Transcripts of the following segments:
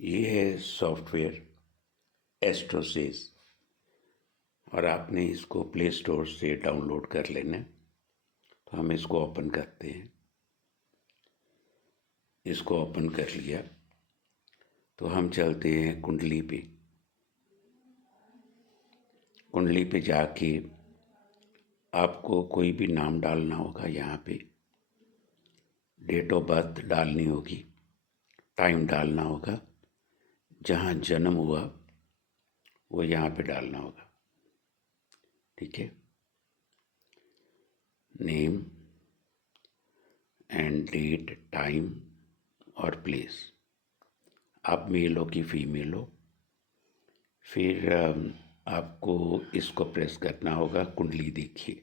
ये है सॉफ्टवेयर एस्ट्रोसेस और आपने इसको प्ले स्टोर से डाउनलोड कर लेना है। तो हम इसको ओपन करते हैं। इसको ओपन कर लिया तो हम चलते हैं कुंडली पे। कुंडली पे जाके आपको कोई भी नाम डालना होगा। यहाँ पे डेट ऑफ बर्थ डालनी होगी, टाइम डालना होगा, जहाँ जन्म हुआ वो यहाँ पे डालना होगा। ठीक है, नेम एंड डेट, टाइम और प्लेस। आप मेल हो कि फीमेल हो। फिर आपको इसको प्रेस करना होगा। कुंडली देखिए,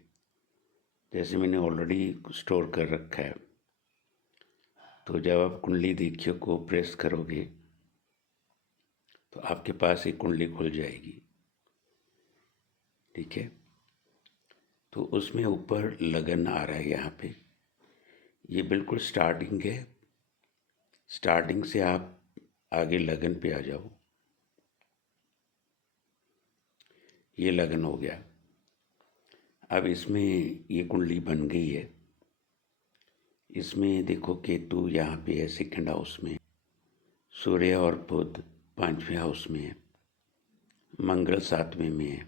जैसे मैंने ऑलरेडी स्टोर कर रखा है। तो जब आप कुंडली देखिए को प्रेस करोगे तो आपके पास एक कुंडली खुल जाएगी। ठीक है, तो उसमें ऊपर लगन आ रहा है। यहाँ पे ये बिल्कुल स्टार्टिंग है। स्टार्टिंग से आप आगे लगन पे आ जाओ। ये लगन हो गया। अब इसमें ये कुंडली बन गई है। इसमें देखो केतु यहाँ पे है सेकंड हाउस में, सूर्य और बुध 5वें हाउस में है, मंगल 7वें में है,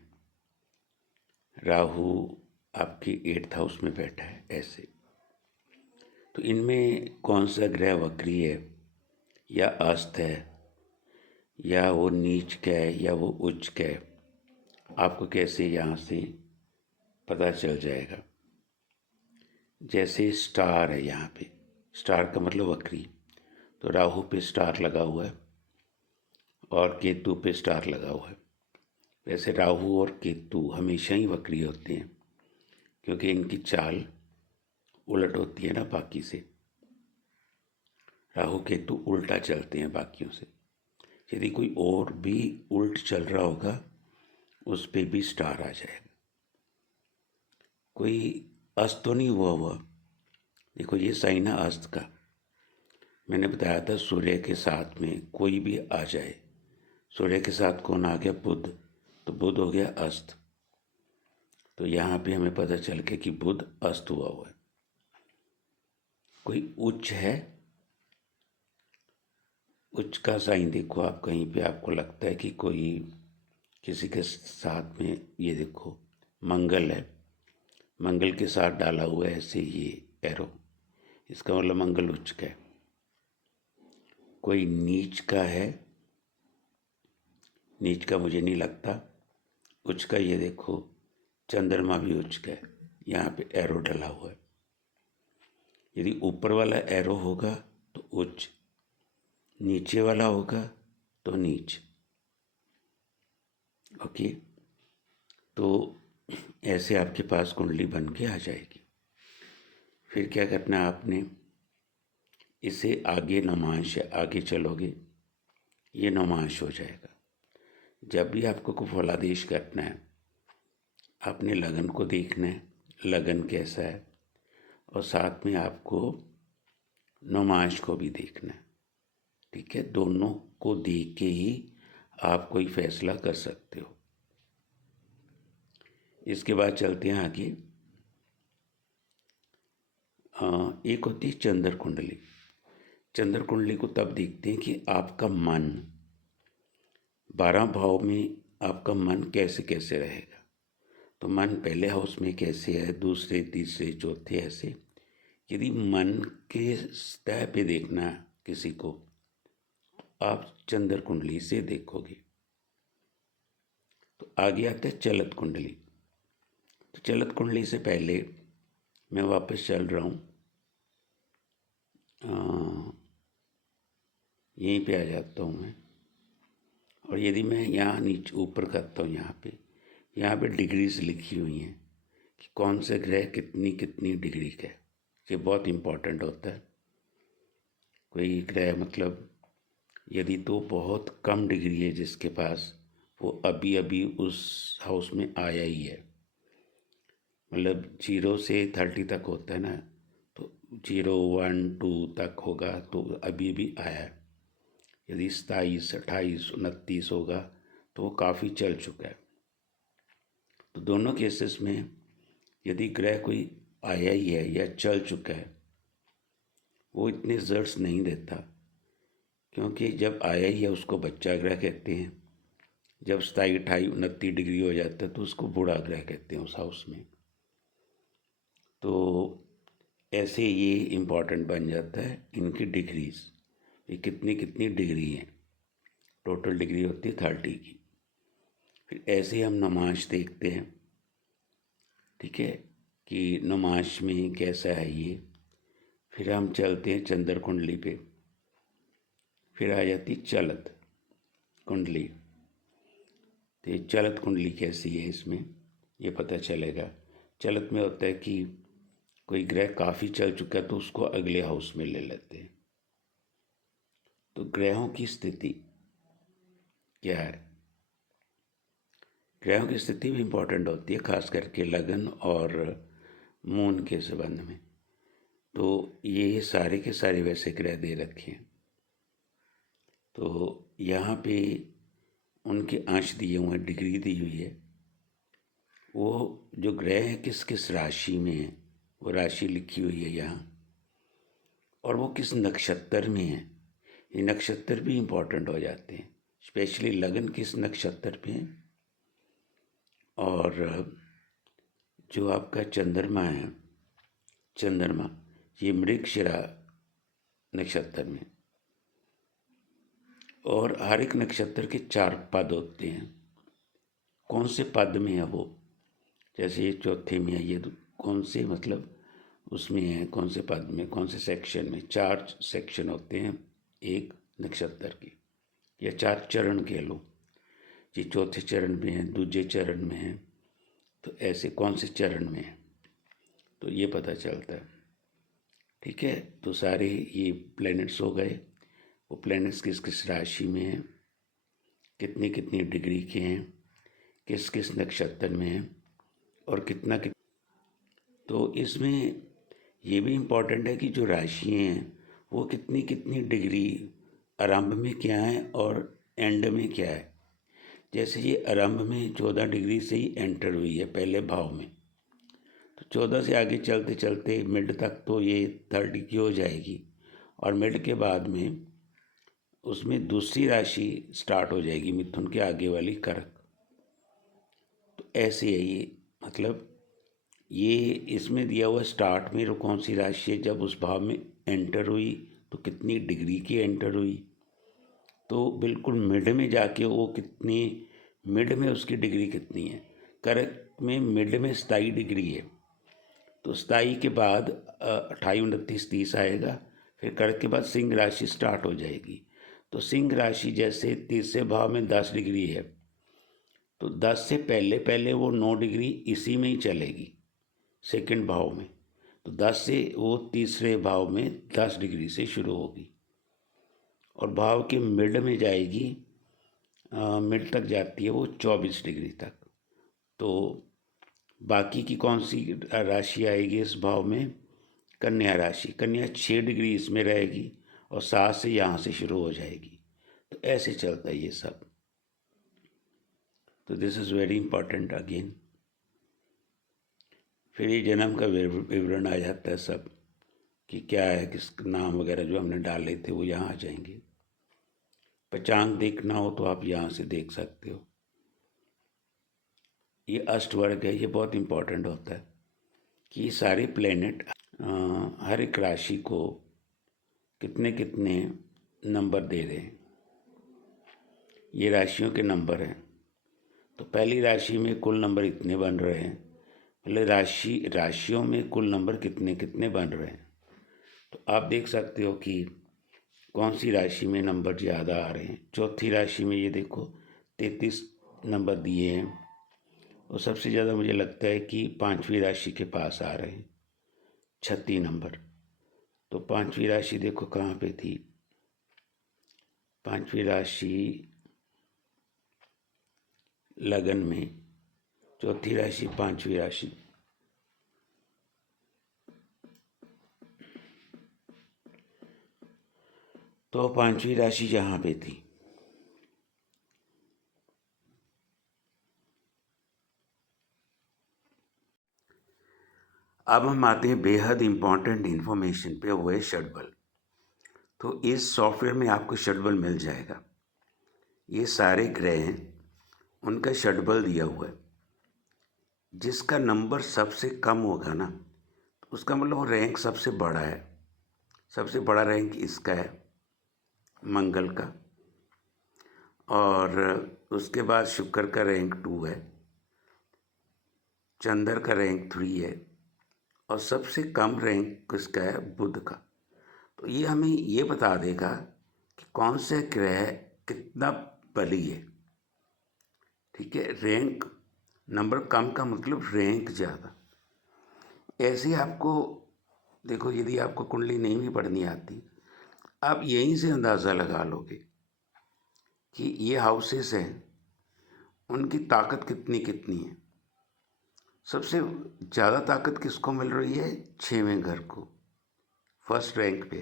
राहु आपकी 8th हाउस में बैठा है। ऐसे तो इनमें कौन सा ग्रह वक्री है या अस्त है या वो नीच का है या वो उच्च का है, आपको कैसे यहाँ से पता चल जाएगा। जैसे स्टार है, यहाँ पे स्टार का मतलब वक्री, तो राहु पे स्टार लगा हुआ है और केतु पे स्टार लगा हुआ है। वैसे राहु और केतु हमेशा ही वक्री होते हैं, क्योंकि इनकी चाल उलट होती है ना बाकी से। राहु केतु उल्टा चलते हैं बाकियों से। यदि कोई और भी उल्ट चल रहा होगा उस पे भी स्टार आ जाएगा। कोई अस्त तो नहीं हुआ। देखो ये साइन है अस्त का। मैंने बताया था सूर्य के साथ में कोई भी आ जाए। सूर्य के साथ कौन आ गया? बुध। तो बुध हो गया अस्त। तो यहाँ पे हमें पता चल गया कि बुध अस्त हुआ है। कोई उच्च है, उच्च का साइन देखो आप। कहीं पे आपको लगता है कि कोई किसी के साथ में, ये देखो मंगल है, मंगल के साथ डाला हुआ है ऐसे ये एरो, इसका मतलब मंगल उच्च का है। कोई नीच का है, नीच का मुझे नहीं लगता। उच्च का ये देखो चंद्रमा भी उच्च का है, यहाँ पे एरो डला हुआ है। यदि ऊपर वाला एरो होगा तो उच्च, नीचे वाला होगा तो नीच। ओके, तो ऐसे आपके पास कुंडली बन के आ जाएगी। फिर क्या करना है आपने, इसे आगे नमांश आगे चलोगे ये नमांश हो जाएगा। जब भी आपको कोई फलादेश करना है, आपने लगन को देखना है, लगन कैसा है, और साथ में आपको नमांश को भी देखना है। ठीक है, दोनों को देख के ही आप कोई फैसला कर सकते हो। इसके बाद चलते हैं आगे। एक होती है चंद्र कुंडली। चंद्र कुंडली को तब देखते हैं कि आपका मन 12 भाव में, आपका मन कैसे कैसे रहेगा। तो मन पहले हाउस में कैसे है, दूसरे तीसरे चौथे, ऐसे। यदि मन के सतह पे देखना है किसी को, आप चंद्र कुंडली से देखोगे। तो आगे आता है चलत कुंडली। तो चलत कुंडली से पहले मैं वापस चल रहा हूँ, यहीं पे आ जाता हूँ मैं। और यदि मैं यहाँ नीचे ऊपर करता हूँ, यहाँ पे डिग्रीज लिखी हुई हैं कि कौन से ग्रह कितनी कितनी डिग्री का है। ये बहुत इम्पोर्टेंट होता है। कोई ग्रह मतलब यदि तो बहुत कम डिग्री है जिसके पास, वो अभी अभी उस हाउस में आया ही है। मतलब 0 से 30 तक होता है ना, तो 0 1 2 तक होगा तो अभी भी आया है। यदि 27, 28, 29 होगा तो वो काफ़ी चल चुका है। तो दोनों केसेस में यदि ग्रह कोई आया ही है या चल चुका है, वो इतने रिजल्ट्स नहीं देता, क्योंकि जब आया ही है उसको बच्चा ग्रह कहते हैं। जब 27, 28, 29 डिग्री हो जाता है तो उसको बूढ़ा ग्रह कहते हैं उस हाउस में। तो ऐसे ये इम्पॉर्टेंट बन जाता है इनकी डिग्रीज, ये कितनी कितनी डिग्री हैं। टोटल डिग्री होती है 30 की। फिर ऐसे हम नमाज देखते हैं, ठीक है, कि नमाज में कैसा है ये। फिर हम चलते हैं चंद्र कुंडली पे, फिर आ जाती चलत कुंडली। तो ये चलत कुंडली कैसी है, इसमें ये पता चलेगा। चलत में होता है कि कोई ग्रह काफ़ी चल चुका है तो उसको अगले हाउस में ले लेते हैं। तो ग्रहों की स्थिति क्या है, ग्रहों की स्थिति भी इम्पोर्टेंट होती है, खास करके लगन और मून के संबंध में। तो ये सारे के सारे वैसे ग्रह दे रखे हैं। तो यहाँ पे उनके अंश दिए हुए हैं, डिग्री दी हुई है। वो जो ग्रह है किस किस राशि में है, वो राशि लिखी हुई है यहाँ, और वो किस नक्षत्र में है। ये नक्षत्र भी इम्पोर्टेंट हो जाते हैं, स्पेशली लगन किस नक्षत्र पे है, और जो आपका चंद्रमा है, चंद्रमा ये मृगशिरा नक्षत्र में। और हर एक नक्षत्र के 4 पद होते हैं, कौन से पद में है वो, जैसे ये चौथे में है, ये कौन से मतलब उसमें है, कौन से पद में, कौन से सेक्शन में। 4 सेक्शन होते हैं एक नक्षत्र की, या 4 चरण कह लो। ये चौथे चरण में है, दूसरे चरण में है, तो ऐसे कौन से चरण में है तो ये पता चलता है, ठीक है। तो सारे ये प्लैनेट्स हो गए, वो प्लैनेट्स किस किस राशि में हैं, कितनी कितनी डिग्री के हैं, किस किस नक्षत्र में हैं, और कितना तो इसमें ये भी इम्पोर्टेंट है कि जो राशियाँ हैं वो कितनी कितनी डिग्री आरंभ में क्या है और एंड में क्या है। जैसे ये आरंभ में 14 डिग्री से ही एंटर हुई है पहले भाव में, तो 14 से आगे चलते चलते मिड तक तो ये 30 की हो जाएगी, और मिड के बाद में उसमें दूसरी राशि स्टार्ट हो जाएगी, मिथुन के आगे वाली कर्क। तो ऐसे है ये, मतलब ये इसमें दिया हुआ स्टार्ट में कौन सी राशि है, जब उस भाव में एंटर हुई तो कितनी डिग्री की एंटर हुई, तो बिल्कुल मिड में जाके वो कितनी, मिड में उसकी डिग्री कितनी है। कर्क में मिड में 27 डिग्री है, तो 27 के बाद 28, 29, 30 आएगा। फिर कर्क के बाद सिंह राशि स्टार्ट हो जाएगी। तो सिंह राशि जैसे तीसरे भाव में 10 डिग्री है, तो 10 से पहले पहले वो 9 डिग्री इसी में ही चलेगी, सेकंड भाव में। तो 10 से वो तीसरे भाव में 10 डिग्री से शुरू होगी, और भाव के मिड में जाएगी, मिड तक जाती है वो 24 डिग्री तक। तो बाकी की कौन सी राशि आएगी इस भाव में, कन्या राशि। कन्या 6 डिग्री इसमें रहेगी, और 7 से यहाँ से शुरू हो जाएगी। तो ऐसे चलता है ये सब। तो this is very important again. फिर ये जन्म का विवरण आ जाता है सब, कि क्या है, किस नाम वगैरह जो हमने डाले थे वो यहाँ आ जाएंगे। पंचांग देखना हो तो आप यहाँ से देख सकते हो। ये अष्टवर्ग है, ये बहुत इम्पोर्टेंट होता है कि ये सारे प्लेनेट हर एक राशि को कितने कितने नंबर दे रहे हैं। ये राशियों के नंबर हैं। तो पहली राशि में कुल नंबर इतने बन रहे हैं, पहले राशियों में कुल नंबर कितने कितने बन रहे हैं। तो आप देख सकते हो कि कौन सी राशि में नंबर ज़्यादा आ रहे हैं। चौथी राशि में ये देखो 33 नंबर दिए हैं, और सबसे ज़्यादा मुझे लगता है कि 5वीं राशि के पास आ रहे हैं 36 नंबर। तो 5वीं राशि देखो कहाँ पे थी, 5वीं राशि लगन में, चौथी राशि 5वीं राशि। तो पांचवी राशि यहाँ पे थी। अब हम आते हैं बेहद इम्पॉर्टेंट इन्फॉर्मेशन पे, वो है षटबल। तो इस सॉफ्टवेयर में आपको षटबल मिल जाएगा। ये सारे ग्रह हैं, उनका षटबल दिया हुआ है। जिसका नंबर सबसे कम होगा ना, तो उसका मतलब रैंक सबसे बड़ा है। सबसे बड़ा रैंक इसका है, मंगल का। और उसके बाद शुक्र का रैंक 2 है, चंद्र का रैंक 3 है, और सबसे कम रैंक किसका है, बुध का। तो ये हमें ये बता देगा कि कौन से ग्रह कितना बली है। ठीक है, रैंक नंबर कम का मतलब रैंक ज़्यादा। ऐसे ही आपको देखो, यदि आपको कुंडली नहीं भी पढ़नी आती, आप यहीं से अंदाज़ा लगा लोगे कि ये हाउसेस हैं, उनकी ताकत कितनी कितनी है। सबसे ज़्यादा ताकत किसको मिल रही है, 6वें घर को, फर्स्ट रैंक पे।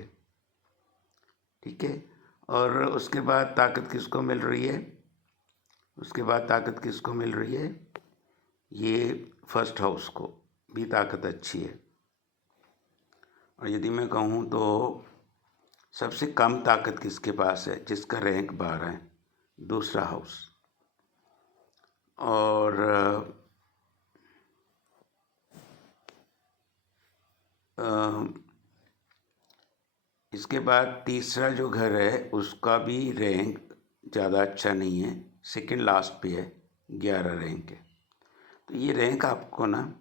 ठीक है, और उसके बाद ताकत किसको मिल रही है, उसके बाद ताकत किसको मिल रही है, ये फर्स्ट हाउस को भी ताकत अच्छी है। और यदि मैं कहूँ तो सबसे कम ताकत किसके पास है, जिसका रैंक 12 है, दूसरा हाउस। और इसके बाद तीसरा जो घर है, उसका भी रैंक ज़्यादा अच्छा नहीं है, सेकंड लास्ट पे है, 11 रैंक है। तो ये रैंक आपको ना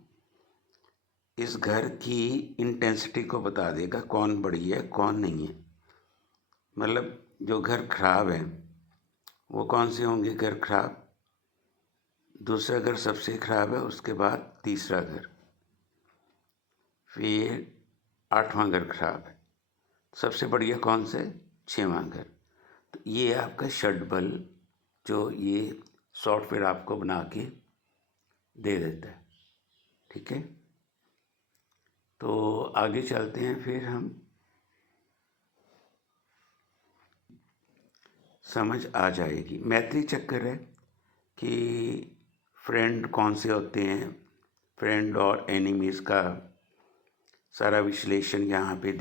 इस घर की इंटेंसिटी को बता देगा, कौन बड़ी है कौन नहीं है। मतलब जो घर खराब है वो कौन से होंगे घर खराब, दूसरा घर सबसे खराब है, उसके बाद तीसरा घर, फिर 8वां घर खराब है, सबसे बढ़िया कौन से, 6वां घर। तो ये आपका षटबल जो ये सॉफ्टवेयर आपको बना के दे देता है। ठीक है, तो आगे चलते हैं, फिर हम समझ आ जाएगी। मैत्री चक्कर है कि फ्रेंड कौन से होते हैं, फ्रेंड और एनिमीज़ का सारा विश्लेषण यहाँ पे